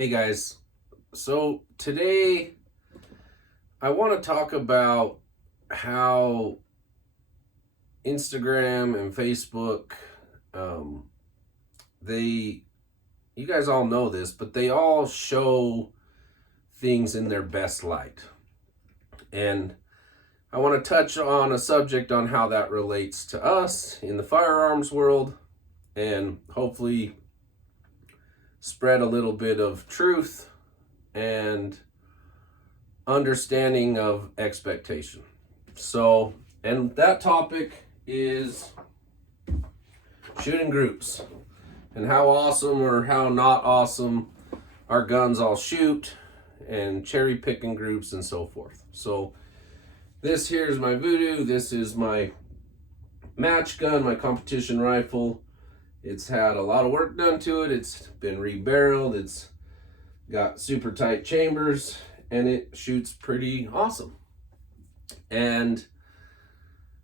Hey guys, so today I want to talk about how Instagram and Facebook, um, they, you guys all know this, but they all show things in their best light. And I want to touch on a subject on how that relates to us in the firearms world and hopefully spread a little bit of truth and understanding of expectation. So, and that topic is shooting groups and how awesome or how not awesome our guns all shoot and cherry picking groups and so forth. So, this here is my Voodoo. This is my match gun, my competition rifle. It's had a lot of work done to it. It's been rebarreled. It's got super tight chambers and it shoots pretty awesome. And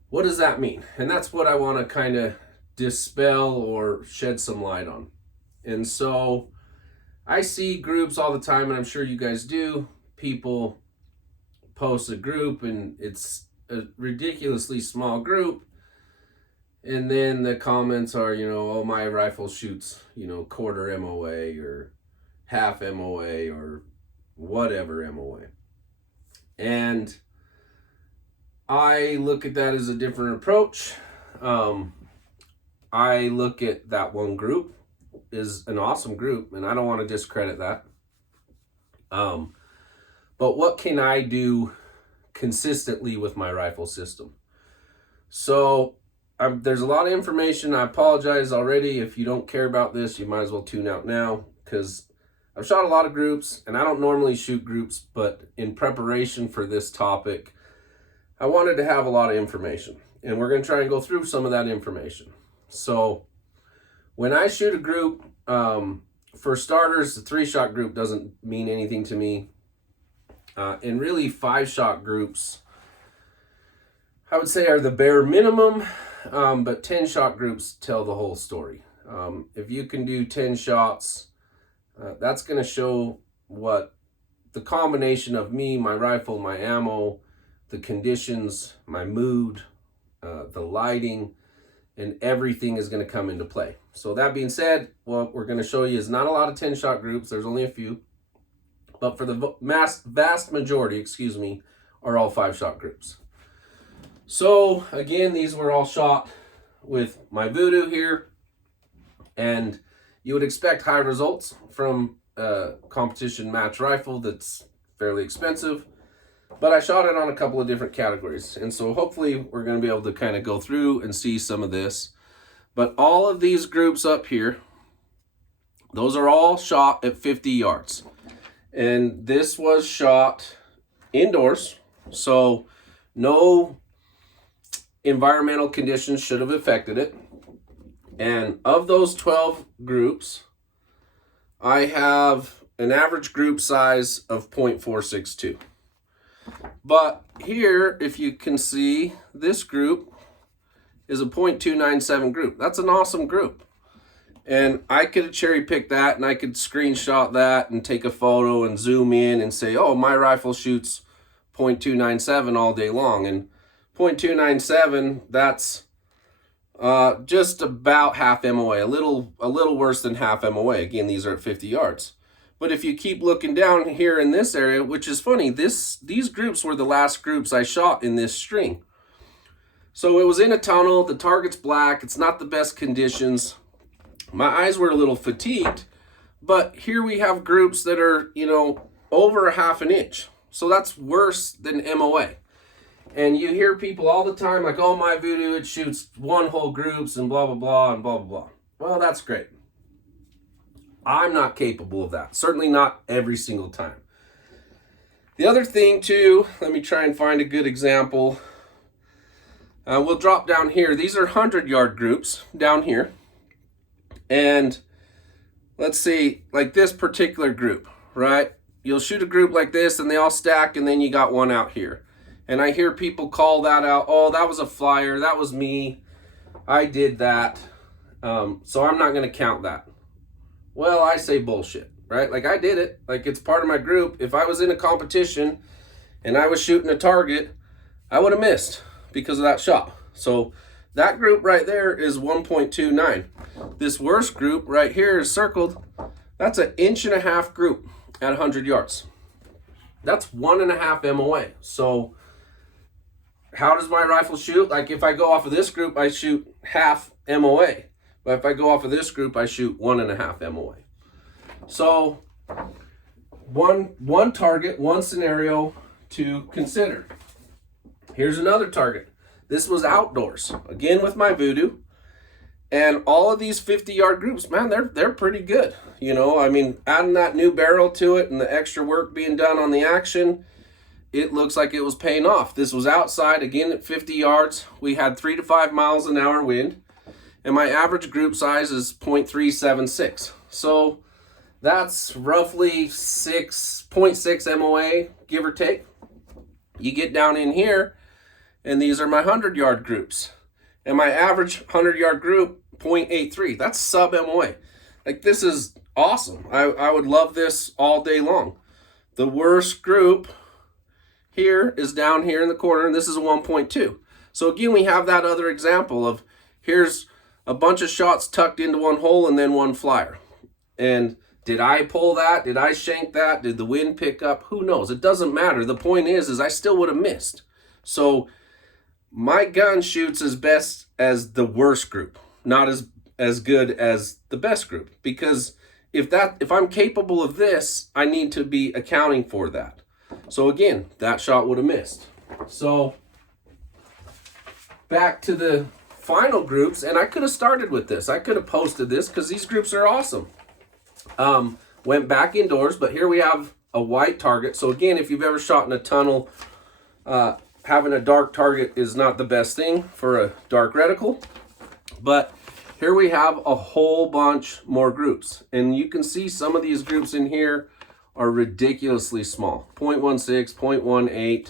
what does that mean? And that's what I want to kind of dispel or shed some light on. And so I see groups all the time, and I'm sure you guys do. People post a group and it's a ridiculously small group. And then the comments are, oh, my rifle shoots, quarter MOA or half MOA or whatever MOA. And I look at that as a different approach. I look at that one group is an awesome group, and I don't want to discredit that. But what can I do consistently with my rifle system? So there's a lot of information. I apologize already. If you don't care about this, you might as well tune out now, because I've shot a lot of groups, and I don't normally shoot groups, but in preparation for this topic, I wanted to have a lot of information, and we're going to try and go through some of that information. So when I shoot a group, for starters, the 3-shot group doesn't mean anything to me. And really 5-shot groups, I would say, are the bare minimum, but 10-shot groups tell the whole story. If you can do 10 shots, that's going to show what the combination of me, my rifle, my ammo, the conditions, my mood, the lighting, and everything is going to come into play. So that being said, what we're going to show you is not a lot of 10-shot groups. There's only a few. But for the vast majority, are all 5-shot groups. So again, these were all shot with my Voodoo here. And you would expect high results from a competition match rifle that's fairly expensive. But I shot it on a couple of different categories. And so hopefully we're going to be able to kind of go through and see some of this. But all of these groups up here, those are all shot at 50 yards. And this was shot indoors. So no environmental conditions should have affected it. And of those 12 groups, I have an average group size of 0.462. But here, if you can see, this group is a 0.297 group. That's an awesome group. And I could cherry pick that, and I could screenshot that and take a photo and zoom in and say, oh, my rifle shoots 0.297 all day long. And 0.297, that's just about half MOA, a little worse than half MOA. Again, these are at 50 yards. But if you keep looking down here in this area, which is funny, these groups were the last groups I shot in this string. So it was in a tunnel, the target's black, it's not the best conditions. My eyes were a little fatigued, but here we have groups that are, over a half an inch. So that's worse than MOA. And you hear people all the time like, oh, my Voodoo, it shoots one whole groups and blah, blah, blah, and blah, blah, blah. Well, that's great. I'm not capable of that. Certainly not every single time. The other thing too, let me try and find a good example. We'll drop down here. These are 100-yard groups down here. And let's see, like this particular group, right? You'll shoot a group like this and they all stack, and then you got one out here. And I hear people call that out, oh, that was a flyer, that was me, I did that, so I'm not going to count that. Well, I say bullshit. right? Like I did it, like it's part of my group. If I was in a competition and I was shooting a target, I would have missed because of that shot. So that group right there is 1.29. This worst group right here is circled. That's an 1.5 inch group at 100 yards. That's 1.5 MOA. So how does my rifle shoot? Like if I go off of this group, I shoot half MOA. But if I go off of this group, I shoot 1.5 MOA. So one target, one scenario to consider. Here's another target. This was outdoors, again with my Voodoo. And all of these 50-yard groups, man, they're pretty good. You know, I mean, adding that new barrel to it and the extra work being done on the action, it looks like it was paying off. This was outside, again at 50 yards. We had 3 to 5 miles an hour wind, and my average group size is 0.376. So that's roughly 6.6 MOA, give or take. You get down in here, and these are my 100-yard groups. And my average 100-yard group, 0.83. That's sub MOA. Like, this is awesome. I would love this all day long. The worst group here is down here in the corner, and this is a 1.2. So again, we have that other example of here's a bunch of shots tucked into one hole and then one flyer. And did I pull that? Did I shank that? Did the wind pick up? Who knows? It doesn't matter. The point is I still would have missed. So my gun shoots as best as the worst group, not as good as the best group. Because if I'm capable of this, I need to be accounting for that. So again, that shot would have missed. So back to the final groups, and I could have started with this. I could have posted this because these groups are awesome. Went back indoors, but here we have a white target. So again, if you've ever shot in a tunnel, having a dark target is not the best thing for a dark reticle. But here we have a whole bunch more groups. And you can see some of these groups in here are ridiculously small. 0.16, 0.18.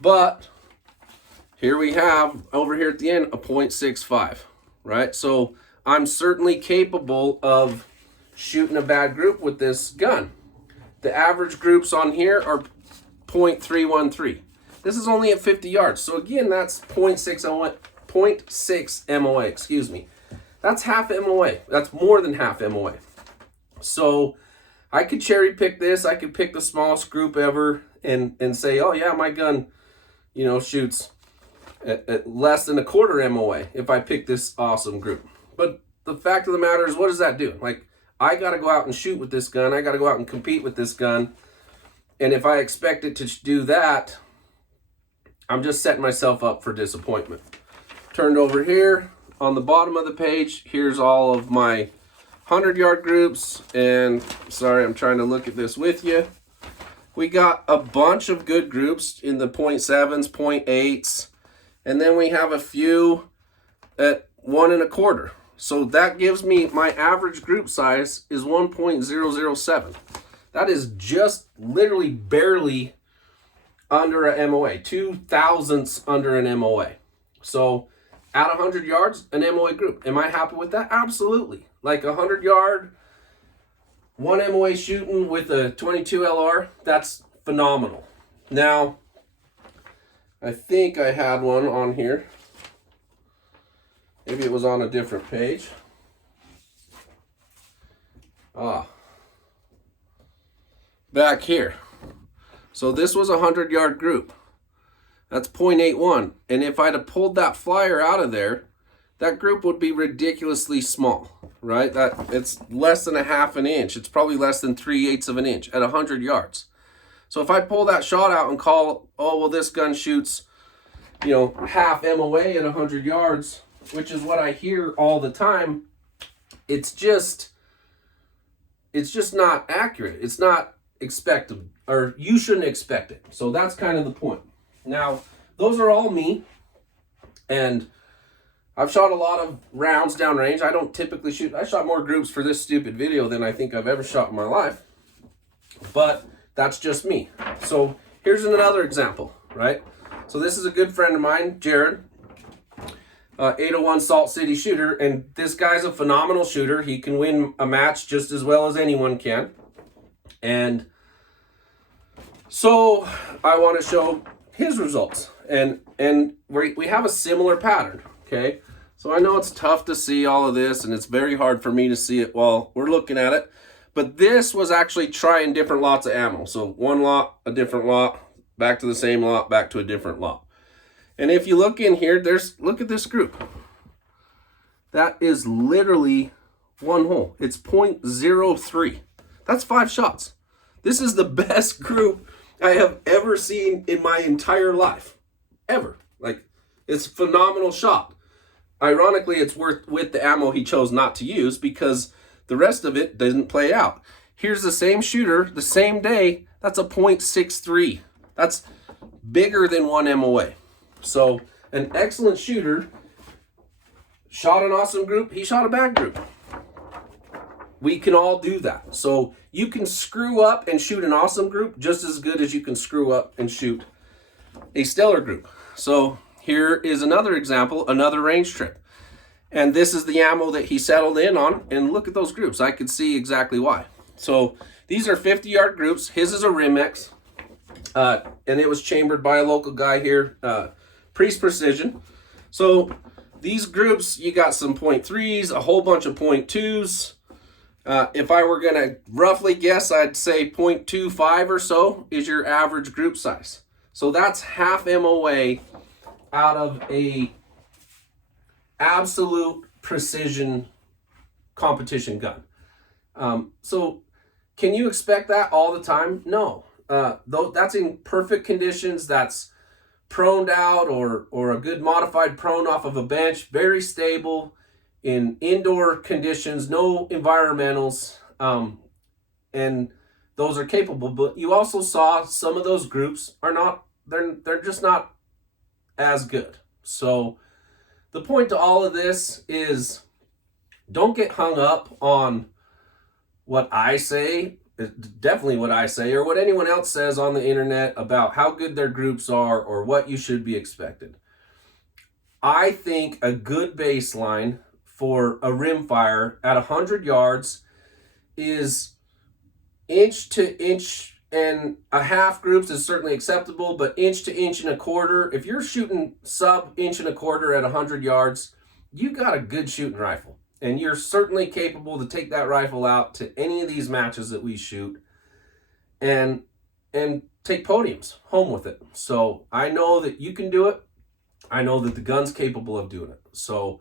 But here we have, over here at the end, a 0.65, right? So I'm certainly capable of shooting a bad group with this gun. The average groups on here are 0.313. This is only at 50 yards. So again, that's 0.6 MOA, excuse me. That's half MOA. That's more than half MOA. So I could cherry pick this. I could pick the smallest group ever and say, oh yeah, my gun, you know, shoots at less than a quarter MOA if I pick this awesome group. But the fact of the matter is, what does that do? Like, I got to go out and shoot with this gun. I got to go out and compete with this gun. And if I expect it to do that, I'm just setting myself up for disappointment. Turned over here on the bottom of the page, here's all of my 100-yard groups. And sorry, I'm trying to look at this with you. We got a bunch of good groups in the 0.7s, 0.8s. And then we have a few at 1 1/4. So that gives me, my average group size is 1.007. That is just literally barely under a MOA, 0.002 under an MOA. So at 100 yards, an MOA group. Am I happy with that? Absolutely. Like 100-yard, 1 MOA shooting with a 22 LR, that's phenomenal. Now, I think I had one on here. Maybe it was on a different page. Back here. So this was a 100-yard group. That's 0.81. And if I'd have pulled that flyer out of there, that group would be ridiculously small, right? It's less than a half an inch. It's probably less than 3/8 of an inch at 100 yards. So if I pull that shot out and call, oh, well, this gun shoots, you know, half MOA at 100 yards, which is what I hear all the time, it's just not accurate. It's not expected, or you shouldn't expect it. So that's kind of the point. Now, those are all me, and I've shot a lot of rounds downrange. I don't typically shoot. I shot more groups for this stupid video than I think I've ever shot in my life, but that's just me. So here's another example, right? So this is a good friend of mine, Jared. 801 Salt City shooter, and this guy's a phenomenal shooter. He can win a match just as well as anyone can. And so I want to show his results, and we have a similar pattern, okay? So I know it's tough to see all of this, and it's very hard for me to see it while we're looking at it, but this was actually trying different lots of ammo. So one lot, a different lot, back to the same lot, back to a different lot. And if you look in here, look at this group. That is literally one hole. It's 0.03. That's 5 shots. This is the best group I have ever seen in my entire life. Ever. Like, it's a phenomenal shot. Ironically, it's with the ammo he chose not to use because the rest of it doesn't play out. Here's the same shooter, the same day. That's a 0.63. That's bigger than 1 MOA. So, an excellent shooter shot an awesome group. He shot a bad group. We can all do that. So you can screw up and shoot an awesome group just as good as you can screw up and shoot a stellar group. So here is another example, another range trip. And this is the ammo that he settled in on. And look at those groups. I could see exactly why. So these are 50-yard groups. His is a Rim-X. And it was chambered by a local guy here, Priest Precision. So these groups, you got some 0.3s, a whole bunch of 0.2s. If I were going to roughly guess, I'd say 0.25 or so is your average group size. So that's half MOA out of a absolute precision competition gun. So can you expect that all the time? No. Though that's in perfect conditions. That's proned out or a good modified prone off of a bench. Very stable. In indoor conditions, no environmentals, and those are capable. But you also saw some of those groups are not, they're just not as good. So the point to all of this is don't get hung up on what I say, definitely what I say, or what anyone else says on the internet about how good their groups are or what you should be expected. I think a good baseline for a rimfire at 100 yards is 1 to 1.5 inch groups is certainly acceptable, but 1 to 1.25 inch. If you're shooting sub 1.25 inch at 100 yards, you got a good shooting rifle. And you're certainly capable to take that rifle out to any of these matches that we shoot and take podiums home with it. So I know that you can do it. I know that the gun's capable of doing it. So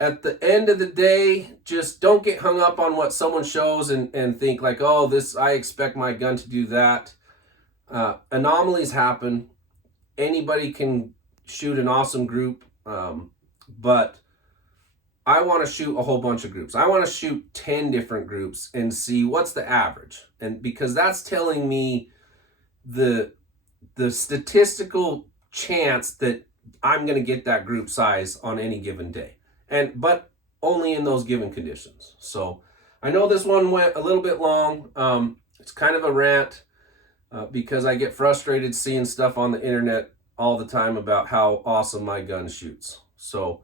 at the end of the day, just don't get hung up on what someone shows and think like, oh, I expect my gun to do that. Anomalies happen. Anybody can shoot an awesome group, but I want to shoot a whole bunch of groups. I want to shoot 10 different groups and see what's the average. And because that's telling me the statistical chance that I'm going to get that group size on any given day. But only in those given conditions. So I know this one went a little bit long. It's kind of a rant because I get frustrated seeing stuff on the internet all the time about how awesome my gun shoots. So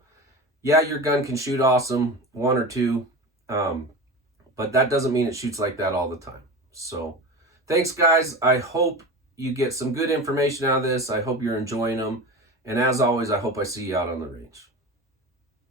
yeah, your gun can shoot awesome, 1 or 2, but that doesn't mean it shoots like that all the time. So thanks, guys. I hope you get some good information out of this. I hope you're enjoying them. And as always, I hope I see you out on the range.